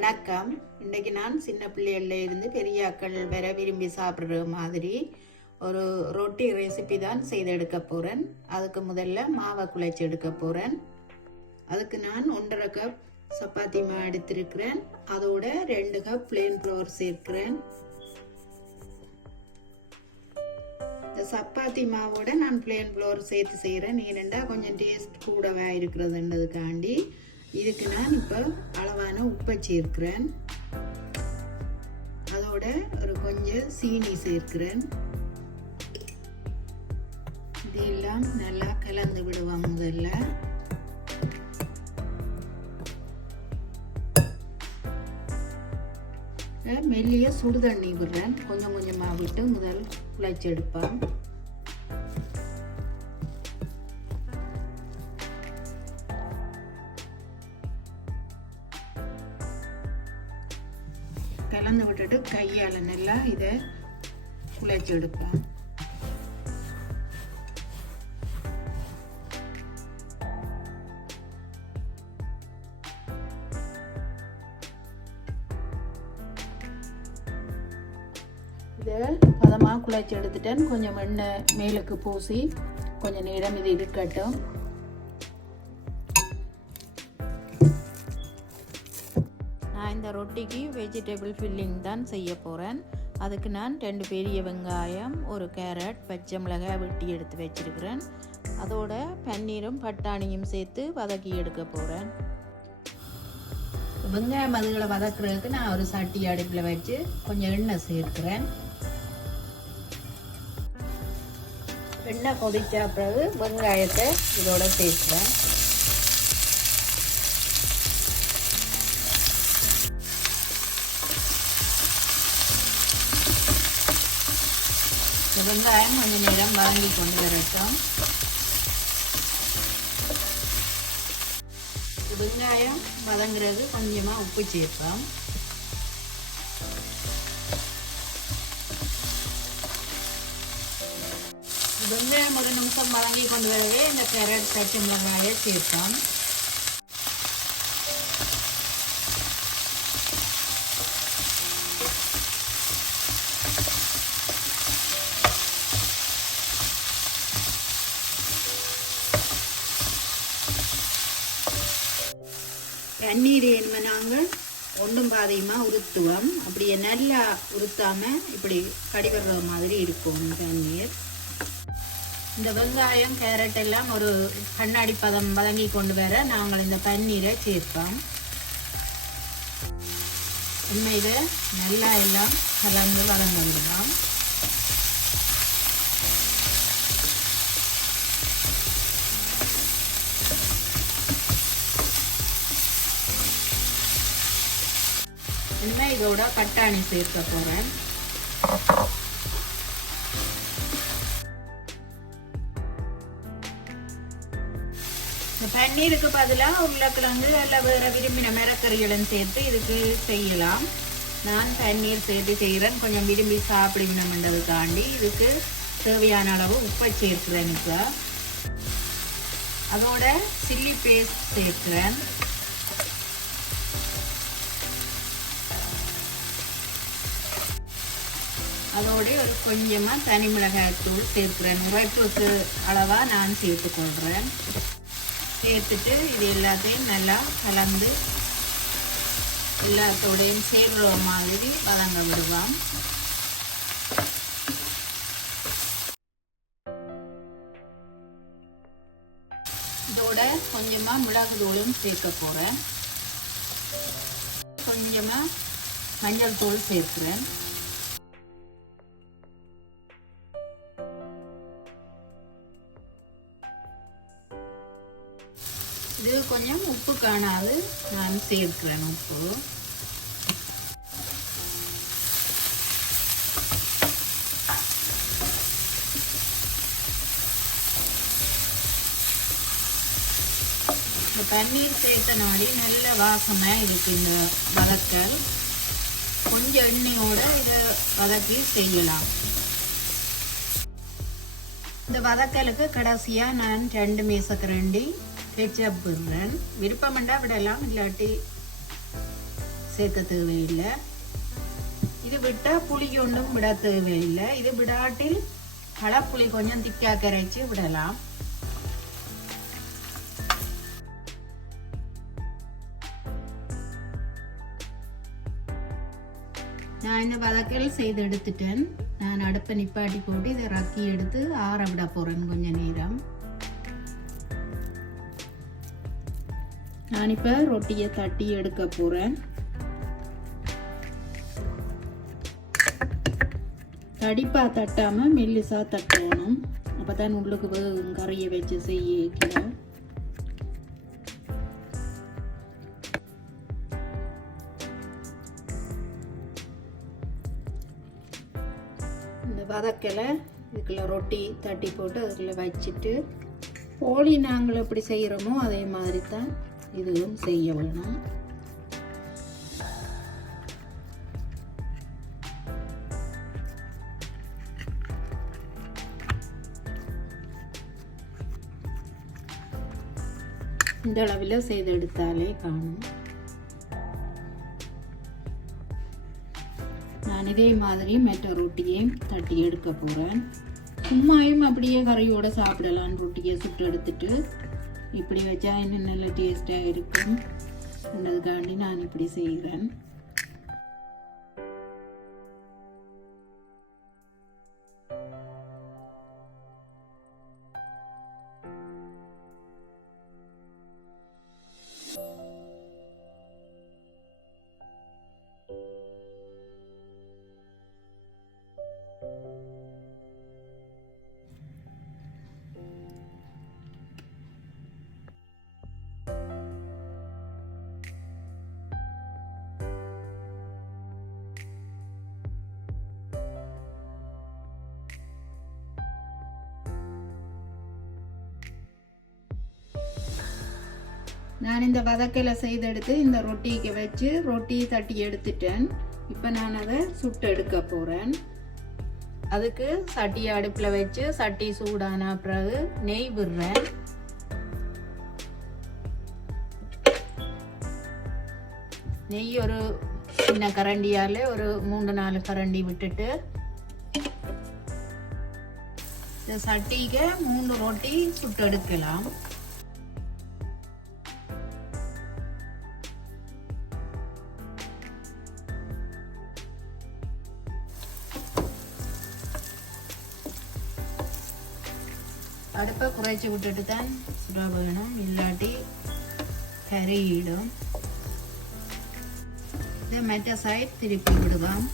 வணக்கம். இன்றைக்கு நான் சின்ன பிள்ளைகள்ல இருந்து பெரியாக்கள் வர விரும்பி சாப்பிட்ற மாதிரி ஒரு ரொட்டி ரெசிபி தான் செய்து எடுக்க போகிறேன். அதுக்கு முதல்ல மாவை குழைச்சி எடுக்க போகிறேன். அதுக்கு நான் 1.5 கப் சப்பாத்தி மாவு எடுத்திருக்கிறேன். அதோட 2 கப் பிளேன் ஃப்ளோர் சேர்க்கிறேன். இந்த சப்பாத்தி மாவோட நான் பிளேன் ஃப்ளோர் சேர்த்து செய்கிறேன். ஏனெண்டா கொஞ்சம் டேஸ்ட் கூடவே இருக்கிறதுன்றதுக்காண்டி. இதுக்கு நான் இப்போ அளவான உப்பை சேர்க்கிறேன். அதோட ஒரு கொஞ்சம் சீனி சேர்க்கிறேன். இதெல்லாம் நல்லா கலந்து விடுவோம். முதல்ல மெல்லிய சுடு தண்ணி விடுறேன். கொஞ்சம் கொஞ்சமாக விட்டு முதல் குழைச்சி எடுப்பேன். கலந்து விட்டுட்டு கையால் நல்லா இதை குழைச்சி எடுப்பேன். இதை பதமாக குழைச்சி எடுத்துட்டேன். கொஞ்சம் எண்ணெய் மேலுக்கு பூசி கொஞ்சம் நேரம் இது இருக்கட்டும். இந்த ரொட்டிக்கு வெஜிடபிள் ஃபில்லிங் தான் செய்ய போகிறேன். அதுக்கு நான் 2 பெரிய வெங்காயம், ஒரு கேரட், பச்சை மிளகாய் வெட்டி எடுத்து வச்சிருக்கிறேன். அதோட பன்னீரும் பட்டாணியும் சேர்த்து வதக்கி எடுக்க போகிறேன். வெங்காயம் அதுகளை வதக்குறதுக்கு நான் ஒரு சட்டி அடுப்பில் வச்சு கொஞ்சம் எண்ணெய் சேர்க்கிறேன். எண்ணெய் கொதிச்ச பிறகு வெங்காயத்தை இதோட சேர்க்கிறேன். வெங்காயம் கொஞ்சம் நேரம் வதங்கி கொண்டு வரட்டும். வெங்காயம் வதங்குறது கொஞ்சமாக உப்பு சேர்ப்போம். வெங்காயம் ஒரு நிமிஷம் வதங்கி கொண்டு வரவே இந்த கேரட், பச்சை மிளகாயை சேர்ப்போம். பன்னீர் என்ன நாங்கள் ஒன்றும் பாதையுமாக உருத்துவோம். அப்படியே நல்லா உருத்தாமல் இப்படி கடிவர்ற மாதிரி இருக்கும் பன்னீர். இந்த வெங்காயம், கேரட் எல்லாம் ஒரு கண்ணாடி பதம் வதங்கி கொண்டு வர நாங்கள் இந்த பன்னீரை சேர்ப்போம். உண்மையில் நல்லா எல்லாம் கலந்து வதங்க விடுவோம். இதோட பட்டாணி சேர்க்க போறேன். பன்னீருக்கு பதிலாக உருளைக்கிழங்கு அல்ல வேற விரும்பின மிரக்கறிகளும் சேர்த்து இதுக்கு செய்யலாம். நான் பன்னீர் சேர்த்து செய்கிறேன். கொஞ்சம் விரும்பி சாப்பிடணும்ன்றதுக்காண்டி இதுக்கு தேவையான அளவு உப்பை சேர்க்கிறேன். இப்போ அதோட சில்லி பேஸ்ட் சேர்க்கிறேன். அதோட ஒரு கொஞ்சமாக தனி மிளகாய் தூள் சேர்க்கிறேன். உரைக்கு அளவாக நான் சேர்த்துக்கொள்கிறேன். சேர்த்துட்டு இது எல்லாத்தையும் நல்லா கலந்து எல்லாத்தோடையும் சேர்ற மாதிரி வதங்க விடுவோம். இதோட கொஞ்சமாக மிளகு தூளும் சேர்க்க போகிறேன். கொஞ்சமாக மஞ்சள் தூள் சேர்க்கிறேன். இது கொஞ்சம் உப்பு காணாது நான் சேர்க்கிறேன். உப்பு இந்த பன்னீர் சேர்த்த நாடி நல்ல வாசமாக இருக்கு. இந்த வதக்கல் கொஞ்சம் எண்ணெயோட இதை வதக்கி செய்யலாம். இந்த வதக்கலுக்கு கடைசியாக நான் 2 மேசக்கரண்டி கெச்சப் விடுறேன். விருப்பமெண்டா விடலாம், இல்லாட்டி சேர்க்க தேவையில்லை. இது விட்டால் புளி ஒன்றும் விட தேவையில்லை. இது விடாட்டில் களப்புளி கொஞ்சம் திக்காக கரைச்சி விடலாம். நான் இந்த வதக்கல் செய்து எடுத்துட்டேன். நான் அடுப்பை நிப்பாட்டி போட்டு இதை ரக்கி எடுத்து ஆற விட போகிறேன் கொஞ்ச நேரம். நான் இப்போ ரொட்டியை தட்டி எடுக்க போகிறேன். தடிப்பா தட்டாமல் மெல்லிசா தட்டணும். அப்போ தான் உள்ளுக்கு கறியை வச்சு செய்ய. இந்த வதக்கலை இதுக்குள்ள ரொட்டி தட்டி போட்டு அதுக்குள்ள வச்சுட்டு போலி நாங்கள் எப்படி செய்கிறோமோ அதே மாதிரி தான் இதுவும் செய்ய வேணும். இந்த அளவில் செய்து எடுத்தாலே காணும். நான் இதே மாதிரி மெட்ட ரொட்டியையும் தட்டி எடுக்க போகிறேன். சும்மாயும் அப்படியே கறியோட சாப்பிடலாம். ரொட்டியை சுட்டு எடுத்துட்டு இப்படி வச்சா இன்னும் நல்ல டேஸ்டாக இருக்கும். அதுக்காண்டி நான் இப்படி செய்கிறேன். நான் இந்த வதக்கலை செய்தெடுத்து இந்த ரொட்டிக்கு வச்சு ரொட்டியை தட்டி எடுத்துட்டேன். இப்போ நான் அதை சுட்டு எடுக்க போகிறேன். அதுக்கு சட்டியை அடுப்பில் வச்சு சட்டி சூடான பிறகு நெய் விடுறேன். நெய் ஒரு சின்ன கரண்டியால் ஒரு 3-4 கரண்டி விட்டுட்டு இந்த சட்டிக்கு 3 ரொட்டி சுட்டு எடுக்கலாம். அடுப்பை குறைச்சி விட்டுட்டு தான் சுட வேணும், இல்லாட்டி கறியிடும். இதை மற்ற சைட் திருப்பி விடுவோம்.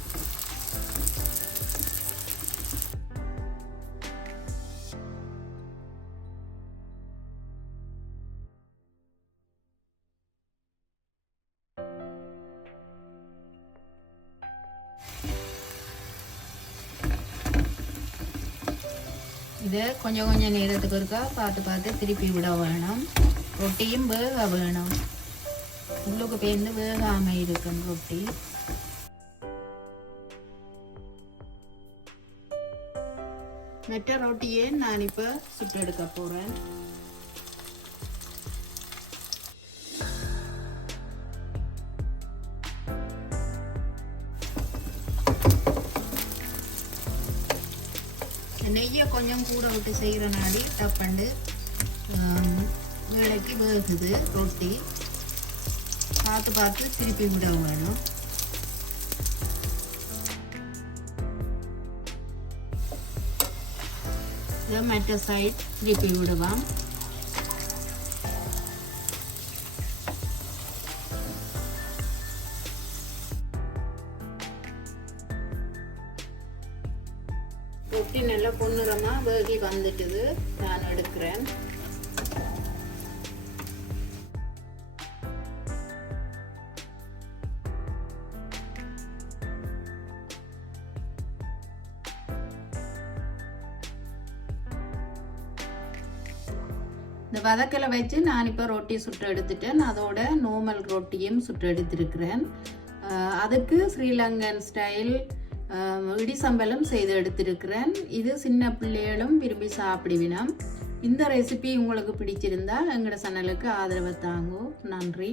இதை கொஞ்சம் கொஞ்சம் நேரத்துக்கு இருக்கா பார்த்து திருப்பி விட வேணும். ரொட்டியும் வேக வேணும். உள்ளுக்கு பேர்ந்து வேகாமல் இருக்கும் ரொட்டி. மெட்ட ரொட்டியே நான் இப்போ சுட்டு எடுக்க போகிறேன். நெய்யை கொஞ்சம் கூட விட்டு செய்கிறனாடி டப்பண்டு வேலைக்கு வேகுது ரொட்டி. பார்த்து திருப்பி விட வேணும். இதை மற்ற சைட் திருப்பி விடுவோம். ரொட்டி நல்லா பொன்னிறமாக வேகி வந்துட்டுது. நான் எடுக்கிறேன். இந்த வதக்கலை வச்சு நான் இப்போ ரொட்டி சுட்டு எடுத்துட்டேன். அதோட நார்மல் ரொட்டியும் சுட்டு எடுத்திருக்கிறேன். அதுக்கு ஸ்ரீலங்கன் ஸ்டைல் இடிசம்பலும் செய்து எடுத்திருக்கிறேன். இது சின்ன பிள்ளைகளும் விரும்பி சாப்பிடுவினம். இந்த ரெசிபி உங்களுக்கு பிடிச்சிருந்தா எங்களோட சேனலுக்கு ஆதரவு தாங்கோ. நன்றி.